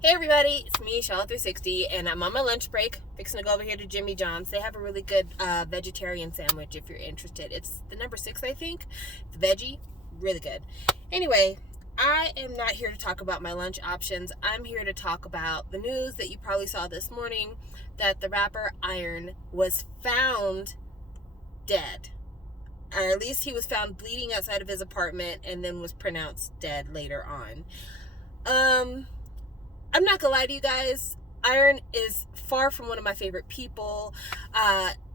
Hey everybody, it's me, Charlotte360, and I'm on my lunch break, fixing to go over here to Jimmy John's. They have a really good vegetarian sandwich if you're interested. It's the number 6, I think. The veggie, really good. Anyway, I am not here to talk about my lunch options. I'm here to talk about the news that you probably saw this morning, that the rapper Iron was found dead. Or at least he was found bleeding outside of his apartment and then was pronounced dead later on. I'm not gonna lie to you guys. Iron is far from one of my favorite people.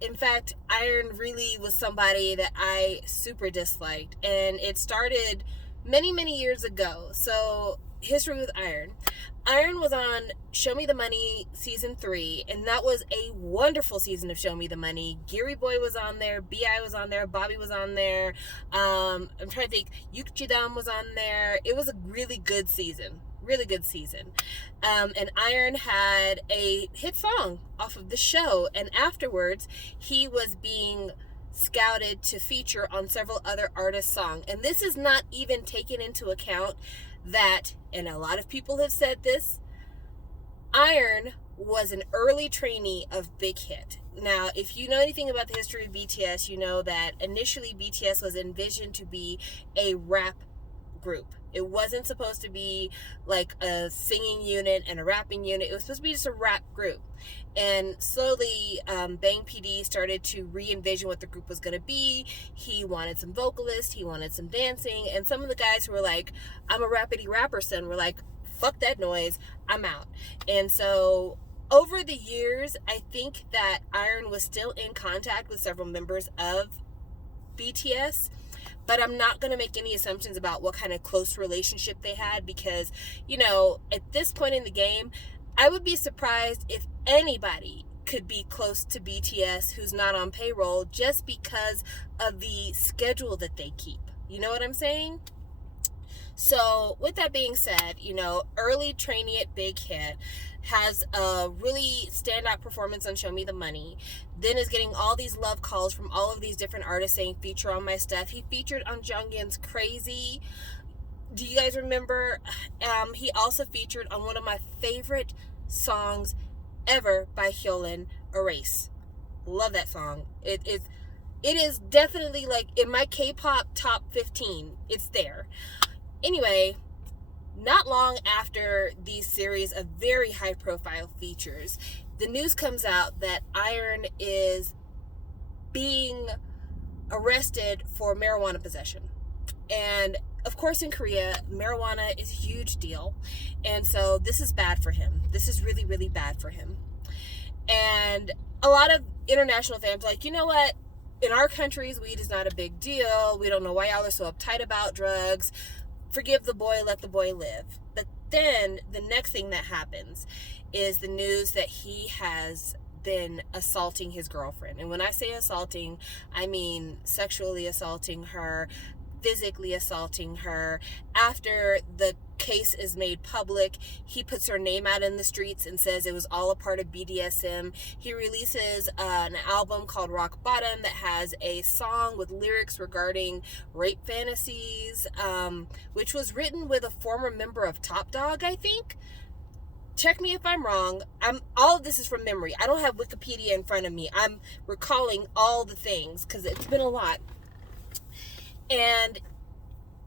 In fact, Iron really was somebody that I super disliked, and it started many years ago. So, history with Iron. Iron was on Show Me the Money season 3, and that was a wonderful season of Show Me the Money. Geary Boy was on there, B.I. was on there, Bobby was on there. I'm trying to think. Yukchidam was on there. It was a really good season. Really good season. And Iron had a hit song off of the show, and afterwards he was being scouted to feature on several other artists' songs. And this is not even taken into account that, and a lot of people have said this, Iron was an early trainee of Big Hit. Now, if you know anything about the history of BTS, you know that initially BTS was envisioned to be a rap group. It wasn't supposed to be like a singing unit and a rapping unit. It was supposed to be just a rap group. And slowly, Bang PD started to re-envision what the group was going to be. He wanted some vocalists. He wanted some dancing. And some of the guys who were like, I'm a rappity rapper son, were like, fuck that noise. I'm out. And so over the years, I think that Iron was still in contact with several members of BTS. But I'm not going to make any assumptions about what kind of close relationship they had because, at this point in the game, I would be surprised if anybody could be close to BTS who's not on payroll just because of the schedule that they keep. You know what I'm saying? So with that being said, early trainee at Big Hit, has a really standout performance on Show Me the Money, then is getting all these love calls from all of these different artists saying feature on my stuff. He featured on Jungkook's Crazy. Do you guys remember? He also featured on one of my favorite songs ever by Hyolyn, Erase. Love that song. It is definitely like in my K-pop top 15. It's there. Anyway, not long after these series of very high-profile features, the news comes out that Iron is being arrested for marijuana possession. And, of course, in Korea, marijuana is a huge deal. And so this is bad for him. This is really, really bad for him. And a lot of international fans are like, you know what? In our countries, weed is not a big deal. We don't know why y'all are so uptight about drugs. Forgive the boy, let the boy live. But then the next thing that happens is the news that he has been assaulting his girlfriend. And when I say assaulting, I mean sexually assaulting her, physically assaulting her. After the case is made public, he puts her name out in the streets and says it was all a part of BDSM. He releases an album called Rock Bottom that has a song with lyrics regarding rape fantasies, which was written with a former member of Top Dog, I think. Check me if I'm wrong. All of this is from memory. I don't have Wikipedia in front of me. I'm recalling all the things because it's been a lot. And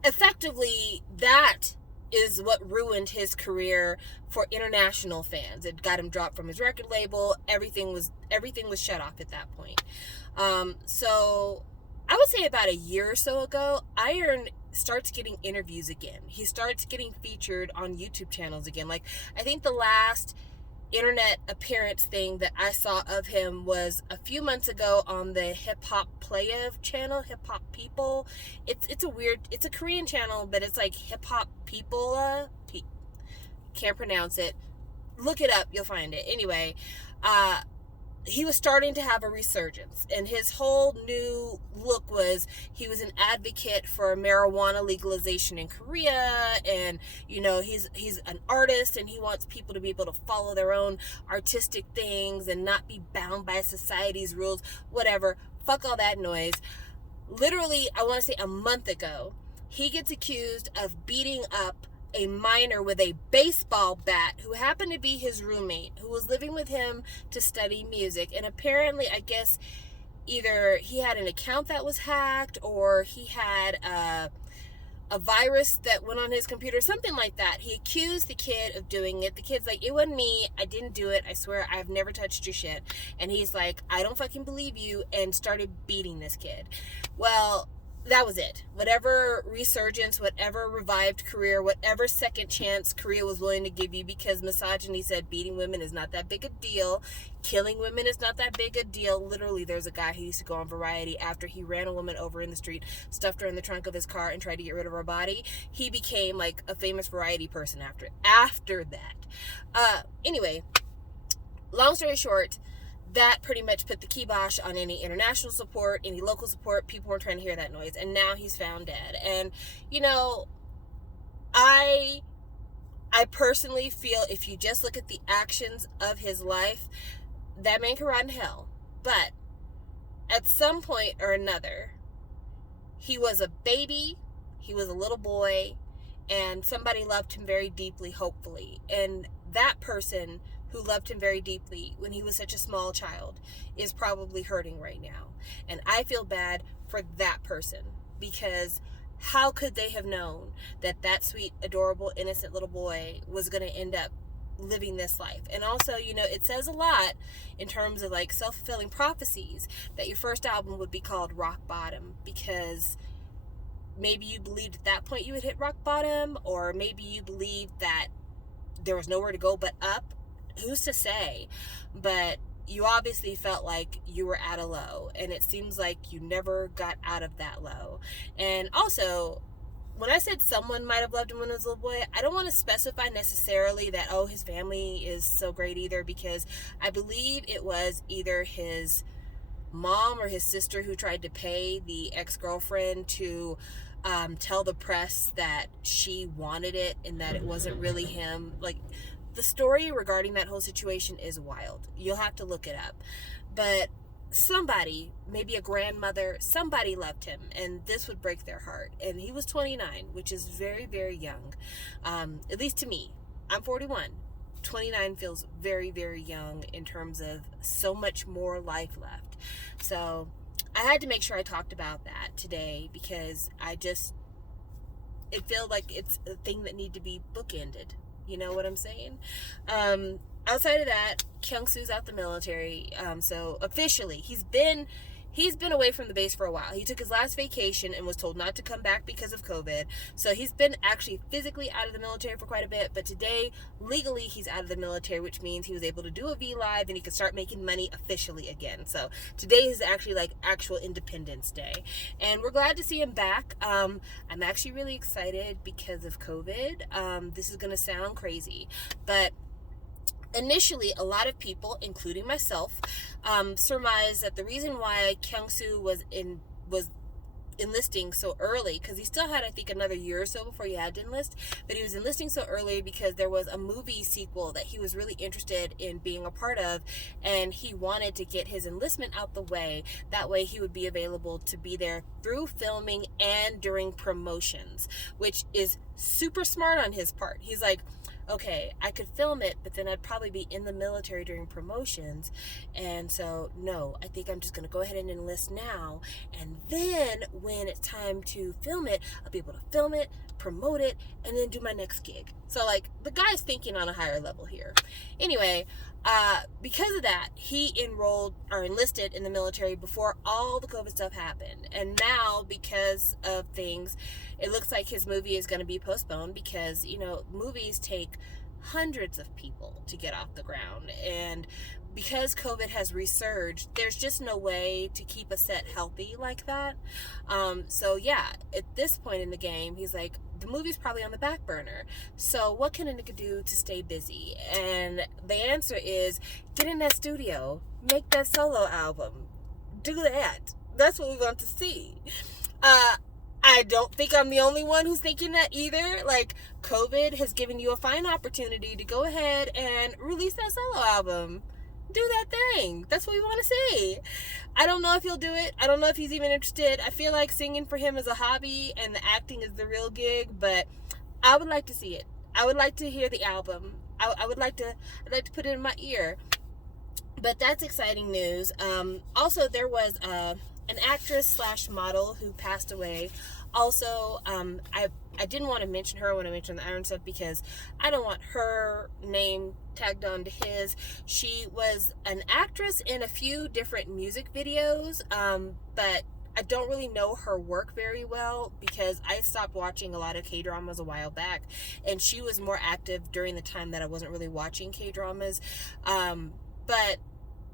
effectively, that is what ruined his career for international fans. It got him dropped from his record label. Everything was shut off at that point. So I would say about a year or so ago, Iron starts getting interviews again. He starts getting featured on YouTube channels again. Like, I think the last internet appearance thing that I saw of him was a few months ago on the Hip Hop Playev channel, Hip Hop People. It's a Korean channel, but it's like Hip Hop People. Can't pronounce it. Look it up, you'll find it. Anyway, he was starting to have a resurgence, and his whole new look was he was an advocate for marijuana legalization in Korea, and he's an artist, and he wants people to be able to follow their own artistic things and not be bound by society's rules. Whatever, fuck all that noise. Literally, I want to say a month ago, he gets accused of beating up a minor with a baseball bat who happened to be his roommate, who was living with him to study music. And apparently, I guess, either he had an account that was hacked, or he had a virus that went on his computer, something like that. He accused the kid of doing it. The kid's like, it wasn't me. I didn't do it. I swear I've never touched your shit. And he's like, I don't fucking believe you, and started beating this kid. Well, that was it. Whatever resurgence, whatever revived career, whatever second chance Korea was willing to give you, because misogyny said beating women is not that big a deal. Killing women is not that big a deal. Literally, there's a guy who used to go on Variety after he ran a woman over in the street, stuffed her in the trunk of his car, and tried to get rid of her body. He became like a famous Variety person after that. Anyway, long story short, that pretty much put the kibosh on any international support, any local support. People weren't trying to hear that noise. And now he's found dead. And, you know, I personally feel if you just look at the actions of his life, that man can rot in hell. But at some point or another, he was a baby, he was a little boy, and somebody loved him very deeply, hopefully. And that person who loved him very deeply when he was such a small child is probably hurting right now. And I feel bad for that person, because how could they have known that that sweet, adorable, innocent little boy was going to end up living this life? And also, you know, it says a lot in terms of like self-fulfilling prophecies that your first album would be called Rock Bottom, because maybe you believed at that point you would hit rock bottom, or maybe you believed that there was nowhere to go but up. Who's to say? But you obviously felt like you were at a low, and it seems like you never got out of that low. And also, when I said someone might have loved him when he was a little boy, I don't want to specify necessarily that, oh, his family is so great either, because I believe it was either his mom or his sister who tried to pay the ex-girlfriend to tell the press that she wanted it and that it wasn't really him. Like, the story regarding that whole situation is wild. You'll have to look it up. But somebody, maybe a grandmother, somebody loved him, and this would break their heart. And he was 29, which is very, very young. At least to me. I'm 41. 29 feels very, very young in terms of so much more life left. So I had to make sure I talked about that today, because it feels like it's a thing that needs to be bookended. You know what I'm saying? Outside of that, Kyunsoo's out the military. So officially, he's been away from the base for a while. He took his last vacation and was told not to come back because of COVID. So he's been actually physically out of the military for quite a bit. But today, legally, he's out of the military, which means he was able to do a V Live and he could start making money officially again. So today is actually like actual Independence Day. And we're glad to see him back. I'm actually really excited because of COVID. This is going to sound crazy, but initially, a lot of people, including myself, surmised that the reason why Kyunsoo was enlisting so early, because he still had, I think, another year or so before he had to enlist, but he was enlisting so early because there was a movie sequel that he was really interested in being a part of, and he wanted to get his enlistment out the way. That way he would be available to be there through filming and during promotions, which is super smart on his part. He's like, okay, I could film it, but then I'd probably be in the military during promotions. And so, no, I think I'm just going to go ahead and enlist now. And then when it's time to film it, I'll be able to film it, promote it, and then do my next gig. So, like, the guy's thinking on a higher level here. Anyway, because of that, he enlisted in the military before all the COVID stuff happened. And now, because of things, it looks like his movie is going to be postponed because, you know, movies take hundreds of people to get off the ground. And because COVID has resurged, there's just no way to keep a set healthy like that. So yeah, at this point in the game, he's like, the movie's probably on the back burner. So what can a nigga do to stay busy? And the answer is get in that studio, make that solo album, do that. That's what we want to see. I don't think I'm the only one who's thinking that either. Like, COVID has given you a fine opportunity to go ahead and release that solo album. Do that thing. That's what we want to see. I don't know if he'll do it. I don't know if he's even interested. I feel like singing for him is a hobby and the acting is the real gig, but I would like to see it. I would like to hear the album. I'd like to put it in my ear. But that's exciting news. Also, there was an actress slash model who passed away. Also, I didn't want to mention her when I mentioned the Iron stuff because I don't want her name tagged on to his. She was an actress in a few different music videos, but I don't really know her work very well because I stopped watching a lot of K-dramas a while back, and she was more active during the time that I wasn't really watching K-dramas. But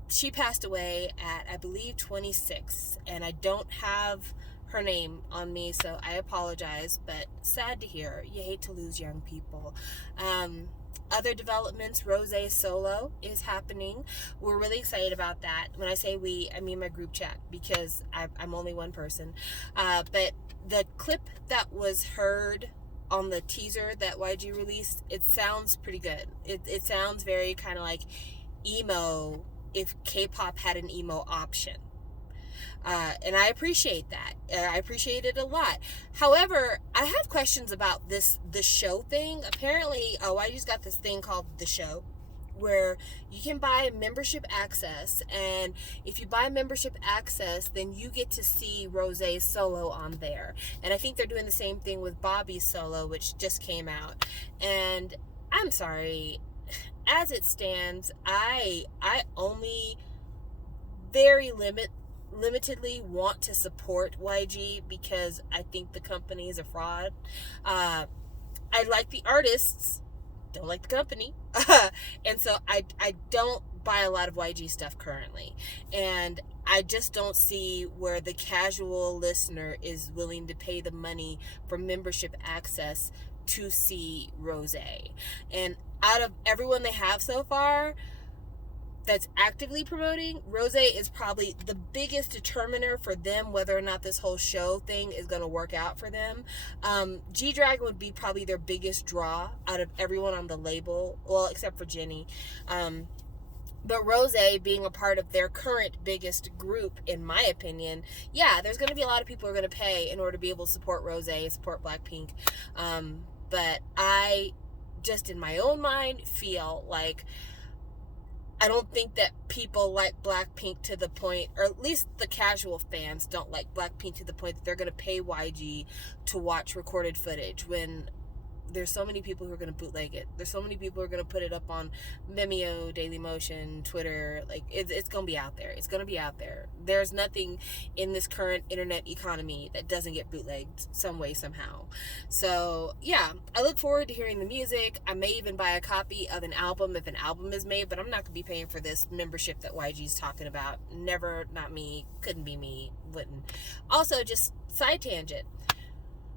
she passed away at, I believe, 26, and I don't have her name on me, so I apologize, but sad to hear. You hate to lose young people. Other developments, Rose solo is happening. We're really excited about that. When I say we, I mean my group chat, because I'm only one person. But the clip that was heard on the teaser that YG released, it sounds pretty good. It sounds very kind of like emo, if K-pop had an emo option. And I appreciate that. I appreciate it a lot. However, I have questions about the show thing. Apparently, YG's got this thing called The Show, where you can buy membership access, and if you buy membership access, then you get to see Rosé's solo on there. And I think they're doing the same thing with Bobby's solo, which just came out. And I'm sorry, as it stands, I only very limitedly want to support YG because I think the company is a fraud. I like the artists, don't like the company. And so I don't buy a lot of YG stuff currently. And I just don't see where the casual listener is willing to pay the money for membership access to see Rosé. And out of everyone they have so far that's actively promoting, Rosé is probably the biggest determiner for them whether or not this whole show thing is going to work out for them. G-Dragon would be probably their biggest draw out of everyone on the label, well, except for Jennie. But Rosé being a part of their current biggest group, in my opinion, yeah, there's going to be a lot of people who are going to pay in order to be able to support Rosé, support Blackpink. But I just in my own mind feel like I don't think that people like Blackpink to the point, or at least the casual fans don't like Blackpink to the point that they're going to pay YG to watch recorded footage when there's so many people who are going to bootleg it. There's so many people who are going to put it up on Vimeo, Dailymotion, Twitter. Like, it's going to be out there. It's going to be out there. There's nothing in this current internet economy that doesn't get bootlegged some way, somehow. So, yeah, I look forward to hearing the music. I may even buy a copy of an album if an album is made, but I'm not going to be paying for this membership that YG's talking about. Never, not me, couldn't be me, wouldn't. Also, just side tangent.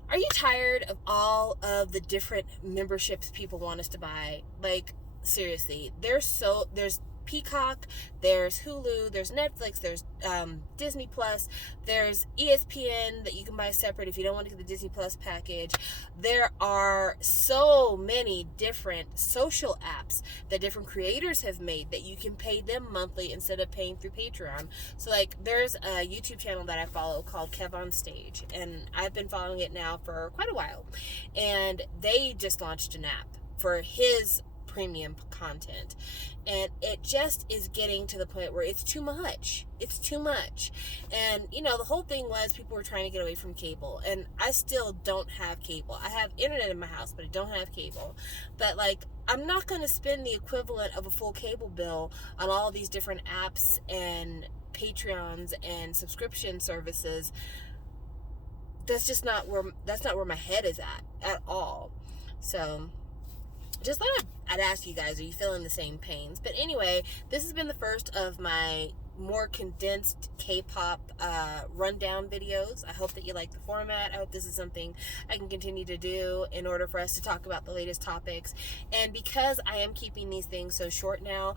Are you tired of all of the different memberships people want us to buy? Like, seriously, there's Peacock, there's Hulu, there's Netflix, there's Disney Plus, there's ESPN that you can buy separate if you don't want to get the Disney Plus package. There are so many different social apps that different creators have made that you can pay them monthly instead of paying through Patreon. So, like, there's a YouTube channel that I follow called Kev on Stage, and I've been following it now for quite a while. And they just launched an app for his premium content, and it just is getting to the point where it's too much. And the whole thing was people were trying to get away from cable, and I still don't have cable. I have internet in my house, but I don't have cable. But like, I'm not going to spend the equivalent of a full cable bill on all these different apps and Patreons and subscription services. That's not where my head is at all. So just thought I'd ask you guys, are you feeling the same pains? But anyway, this has been the first of my more condensed K-pop rundown videos. I hope that you like the format. I hope this is something I can continue to do in order for us to talk about the latest topics. And because I am keeping these things so short now,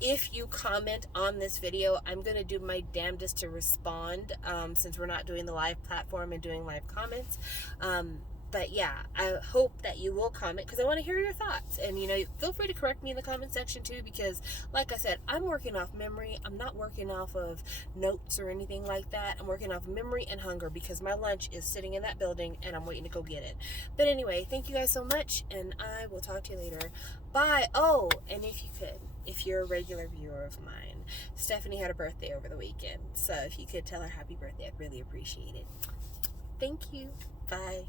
if you comment on this video, I'm going to do my damnedest to respond, since we're not doing the live platform and doing live comments. But yeah, I hope that you will comment because I want to hear your thoughts. And, you know, feel free to correct me in the comment section too, because like I said, I'm working off memory. I'm not working off of notes or anything like that. I'm working off memory and hunger because my lunch is sitting in that building and I'm waiting to go get it. But anyway, thank you guys so much, and I will talk to you later. Bye. Oh, and if you're a regular viewer of mine, Stephanie had a birthday over the weekend. So if you could tell her happy birthday, I'd really appreciate it. Thank you. Bye.